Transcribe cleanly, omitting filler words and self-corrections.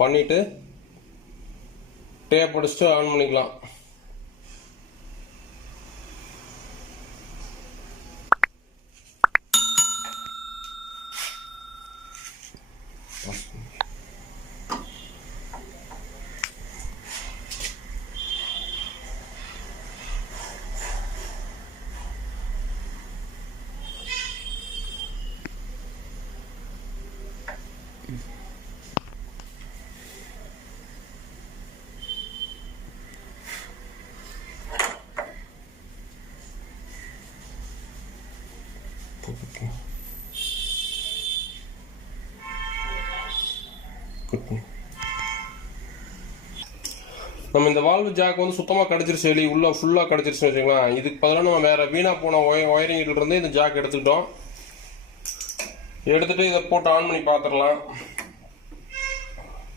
பண்ணிட்டு டேப் அடிச்சுட்டு ஆன் பண்ணிக்கலாம். நம்ம இந்த வால்வு ஜாக் வந்து சுத்தமாக கடிச்சிருச்சு, வெளியே உள்ள ஃபுல்லாக கடிச்சிருச்சுன்னு வச்சுக்கலாம். இதுக்கு பதிலாக நம்ம வேற வீணாக போன ஒயரிங்கில் இருந்து இந்த ஜாக் எடுத்துக்கிட்டோம். எடுத்துட்டு இதை போட்டு ஆன் பண்ணி பார்த்துடலாம்.